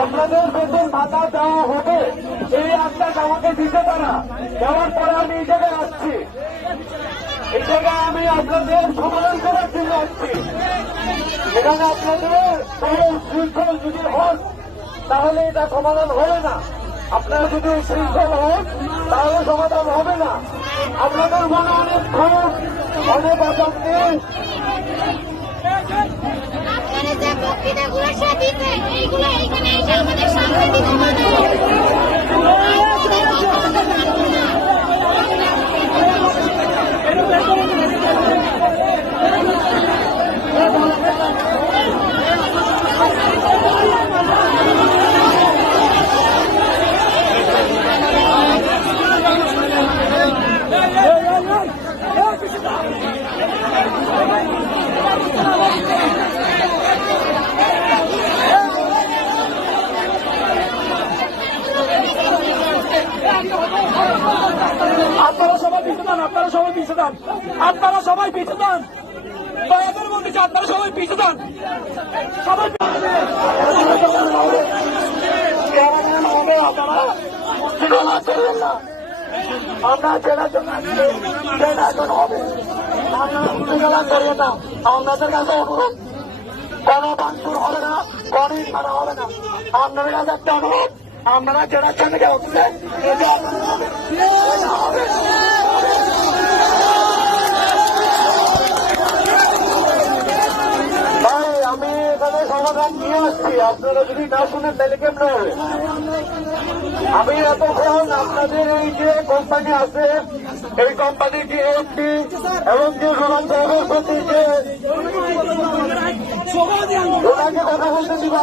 আপনাদের বেতন ভাতা দেওয়া হবে, এই আশ্বাস আমাকে দিতে পারা। দেওয়ার পরে আমি এই জায়গায় আসছি। এই জায়গায় আমি আপনাদের সমাধান করার জন্য আসছি। এখানে আপনাদের কোনো যদি হন, তাহলে এটা সমাধান হবে না। আপনারা যদি উশৃঙ্খল হন, তাহলে সমাধান হবে না। আপনাদের মনে অনেক ক্ষোভ অনেক আতঙ্কে বক্তৃতাগুলো সে দিতে এইগুলো এইখানে এসে আমাদের সামনে দিতে হবে আপনারা সবাই পিছু দেন আপনারা সবাই পিছু দেন আপনারা সবাই পিছু দেন দয়াদের মধ্যে আপনারা সবাই পিছু দেন সবাই আমরা যেটা জন্য না। আপনাদের কাছে একটা অনুরোধ হবে। এটা হবে ভাই আমি এখানে সমাধান নিয়ে আসছি। আপনারা যদি না শুনেন তাহলে কেমন হবে? আমি এতক্ষণ আপনাদের এই যে কোম্পানি আছে এই কোম্পানির যে এমডি এবং যে সমান সাহেবের প্রতি যে ওনাকে কথা বলতে দিবা।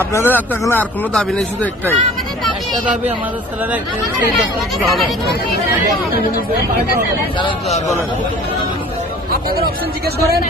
আপনাদের একটা এখানে আর কোনো দাবি নেই শুধু একটাই। একটা দাবি আমাদের ছেলেরা আপনাদের অপশন জিজ্ঞেস করেন।